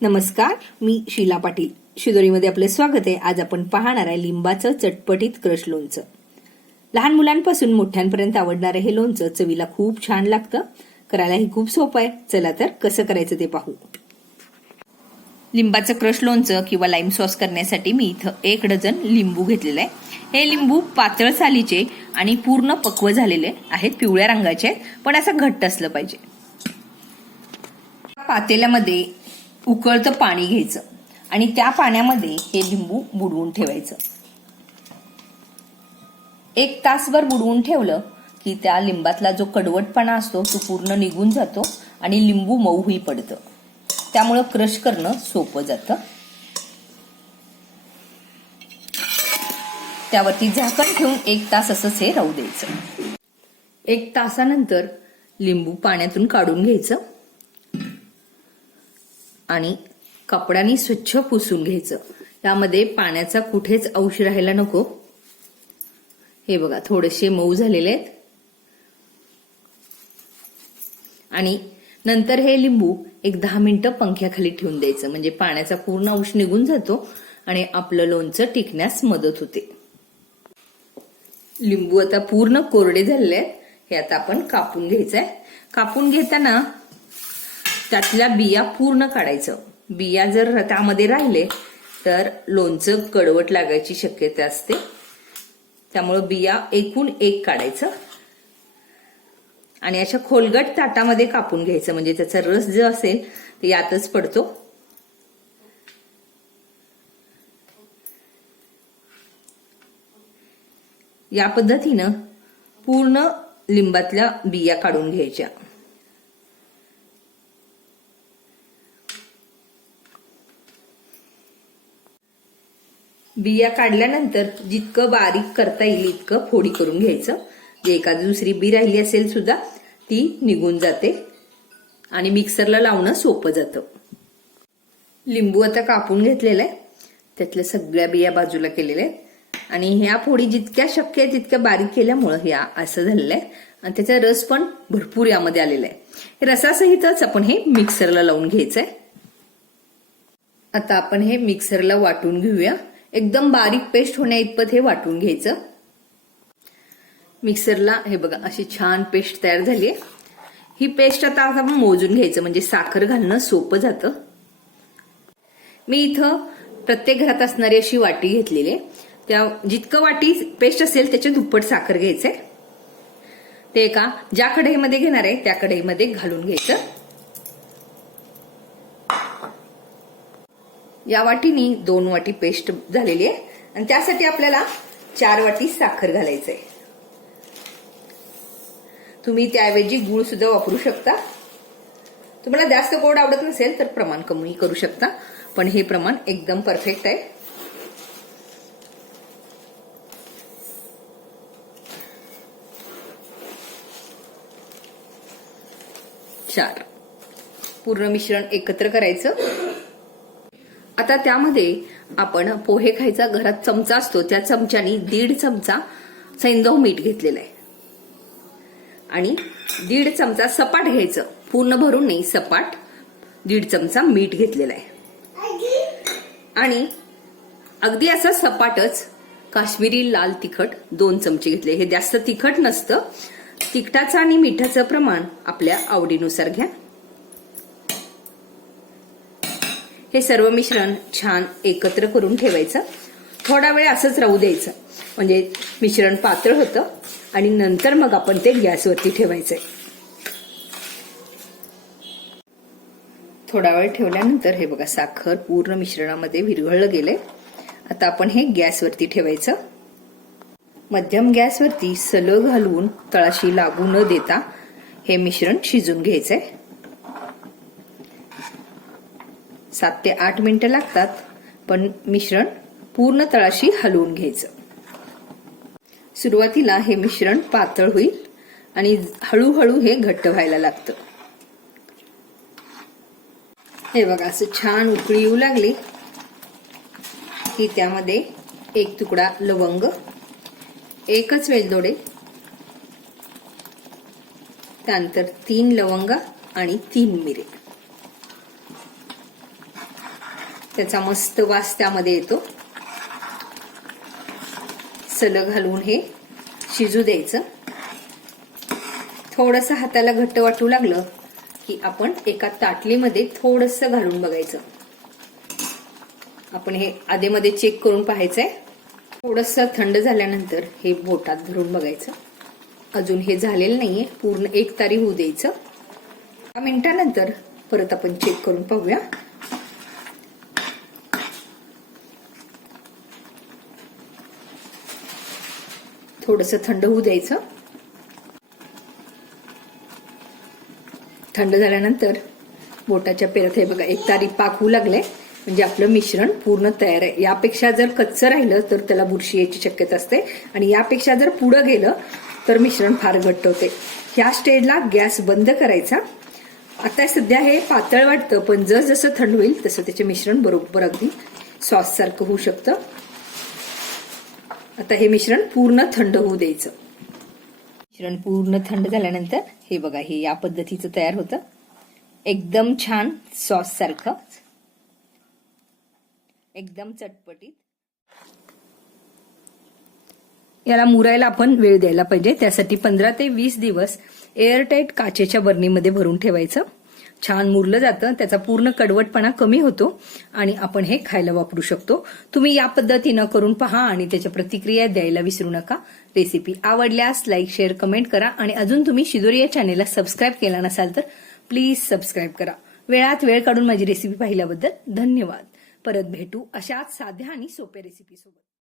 नमस्कार मी शीला पाटील. शिदोरीमध्ये आपलं स्वागत आहे. आज आपण पाहणार आहे लिंबाचं चटपटीत क्रश लोणचं. लहान मुलांपासून मोठ्यांपर्यंत आवडणारं हे लोणचं चवीला खूप छान लागतं. करायलाही खूप सोपं आहे. चला तर कसं करायचं ते पाहू. लिंबाचं क्रश लोणचं किंवा लाईम सॉस करण्यासाठी मी इथं एक डझन लिंबू घेतलेलं आहे. हे लिंबू पातळ सालीचे आणि पूर्ण पक्व झालेले आहेत. पिवळ्या रंगाचे पण असं घट्ट असलं पाहिजे. पातेल्यामध्ये उकळतं पाणी घ्यायचं आणि त्या पाण्यामध्ये हे लिंबू बुडवून ठेवायचं. एक तासभर बुडवून ठेवलं की त्या लिंबातला जो कडवटपणा असतो तो पूर्ण निघून जातो आणि लिंबू मऊही पडतं. त्यामुळं क्रश करणं सोपं जातं. त्यावरती झाकण ठेवून एक तास असंच हे राहू द्यायचं. एक तासानंतर लिंबू पाण्यातून काढून घ्यायचं. आणि कपड्याने स्वच्छ पुसून घ्यायचं. त्यामध्ये पाण्याचा कुठेच अंश राहायला नको. हे बघा थोडेसे मऊ झालेले आहेत. आणि नंतर हे लिंबू एक दहा मिनिटं पंख्याखाली ठेवून द्यायचं. म्हणजे पाण्याचा पूर्ण अंश निघून जातो आणि आपलं लोणचं टिकण्यास मदत होते. लिंबू आता पूर्ण कोरडे झालेले आहेत. हे आता आपण कापून घ्यायचं आहे कापून घेताना त्यातल्या बिया पूर्ण काढायचं. बिया जर त्यामध्ये राहिले तर लोणचं कडवट लागायची शक्यता असते. त्यामुळं बिया एकूण एक काढायचं. आणि अशा खोलगट ताटामध्ये कापून घ्यायचं. म्हणजे त्याचा रस जो असेल ते यातच पडतो. या पद्धतीनं पूर्ण लिंबातल्या बिया काढून घ्यायच्या. बिया काढल्यानंतर जितकं बारीक करता येईल इतकं फोडी करून घ्यायचं. जे एखादी दुसरी बी राहिली असेल सुद्धा ती निघून जाते. आणि मिक्सरला लावणं सोपं जातं. लिंबू आता कापून घेतलेला आहे. त्यातल्या सगळ्या बिया बाजूला केलेल्या आहेत. आणि ह्या फोडी जितक्या शक्य आहे तितक्या बारीक केल्यामुळं ह्या असं झालेलं आहे. आणि त्याचा रस पण भरपूर यामध्ये आलेला आहे. रसासहितच आपण हे मिक्सरला लावून घ्यायचं आहे आता आपण हे मिक्सरला वाटून घेऊया. एकदम बारीक पेस्ट होण्या इतपत हे वाटून घ्यायचं. मिक्सरला हे बघा अशी छान पेस्ट तयार झाली आहे ही पेस्ट आता आपण मोजून घ्यायचं म्हणजे साखर घालणं सोपं जातं. मी इथं प्रत्येक घरात असणारी अशी वाटी घेतलेली आहे. त्या जितकं वाटी पेस्ट असेल त्याच्या दुप्पट साखर घ्यायचंय. ते एका ज्या कढईमध्ये घेणार आहे त्या कढईमध्ये घालून घ्यायचं. या वाटीनी दोन वाटी पेस्ट झालेली आहे. आणि त्यासाठी आपल्याला चार वाटी साखर घालायचं आहे तुम्ही त्याऐवजी गुळ सुद्धा वापरू शकता. तुम्हाला जास्त गोड आवडत नसेल तर प्रमाण कमी करू शकता. पण हे प्रमाण एकदम परफेक्ट आहे. चार. पूर्ण मिश्रण एकत्र करायचं. आता त्यामध्ये आपण पोहे खायचा घरात चमचा असतो त्या चमच्यानी दीड चमचा सैंदव मीठ घेतलेला आहे. आणि दीड चमचा सपाट घ्यायचं. पूर्ण भरून नाही सपाट दीड चमचा मीठ घेतलेला आहे. आणि अगदी असं सपाटच काश्मीरी लाल तिखट दोन चमचे घेतले. हे जास्त तिखट नसतं. तिखटाचं आणि मिठाचं प्रमाण आपल्या आवडीनुसार घ्या. हे सर्व मिश्रण छान एकत्र करून ठेवायचं. थोडा वेळ असंच राहू द्यायचं. म्हणजे मिश्रण पातळ होतं आणि नंतर मग आपण ते गॅसवरती ठेवायचंय. थोडा वेळ ठेवल्यानंतर हे बघा साखर पूर्ण मिश्रणामध्ये विरघळलं गेलंय. आता आपण हे गॅसवरती ठेवायचं. मध्यम गॅसवरती सलग घालवून तळाशी लागू न देता हे मिश्रण शिजून घ्यायचंय. सात ते आठ मिनिटं लागतात पण मिश्रण पूर्ण तळाशी हलवून घ्यायचं. सुरुवातीला हे मिश्रण पातळ होईल आणि हळूहळू हे घट्ट व्हायला लागतं. हे बघा असं छान उकळी येऊ लागली की त्यामध्ये एक तुकडा लवंग एकच वेलदोडे त्यानंतर तीन लवंगा आणि तीन मिरे. त्याचा मस्त वास त्यामध्ये येतो. सलग घालून हे शिजू द्यायचं. थोडंसं हाताला घट्ट वाटू लागलं की आपण एका ताटलीमध्ये थोडंसं घालून बघायचं. आपण हे आधेमध्ये चेक करून पाहायचंय. थोडंसं थंड झाल्यानंतर हे बोटात धरून बघायचं. अजून हे झालेलं नाहीये पूर्ण एक तारी होऊ द्यायचं. दहा मिनिटानंतर परत आपण चेक करून पाहूया. थोडंसं थंड होऊ द्यायचं. थंड झाल्यानंतर बोटाच्या पेरात हे बघा एक तारी पाक होऊ लागले. म्हणजे आपलं मिश्रण पूर्ण तयार आहे. यापेक्षा जर कच्चं राहिलं तर त्याला बुरशी यायची शक्यता असते. आणि यापेक्षा जर पुढं गेलं तर मिश्रण फार घट्ट होते. ह्या स्टेजला गॅस बंद करायचा. आता सध्या हे पातळ वाटतं पण जसं थंड होईल तसं त्याचे मिश्रण बरोबर अगदी सॉस सारखं होऊ शकतं. आता हे मिश्रण पूर्ण थंड होऊ द्यायचं. मिश्रण पूर्ण थंड झाल्यानंतर हे बघा हे या पद्धतीचं तयार होतं. एकदम छान सॉस सारखं. एकदम चटपटीत. याला मुरायला आपण वेळ द्यायला पाहिजे. त्यासाठी पंधरा ते वीस दिवस एअरटाईट काचेच्या बरणीमध्ये भरून ठेवायचं. छान मुरलं जातं त्याचा पूर्ण कडवटपणा कमी होतो आणि आपण हे खायला वापरू शकतो. तुम्ही या पद्धतीनं करून पहा आणि त्याच्या प्रतिक्रिया द्यायला विसरू नका. रेसिपी आवडल्यास लाईक शेअर कमेंट करा आणि अजून तुम्ही शिदोरी या चॅनेलला सबस्क्राईब केला नसाल तर प्लीज सबस्क्राईब करा. वेळात वेळ काढून माझी रेसिपी पाहिल्याबद्दल धन्यवाद. परत भेटू अशाच साध्या आणि सोप्या रेसिपी सोबत.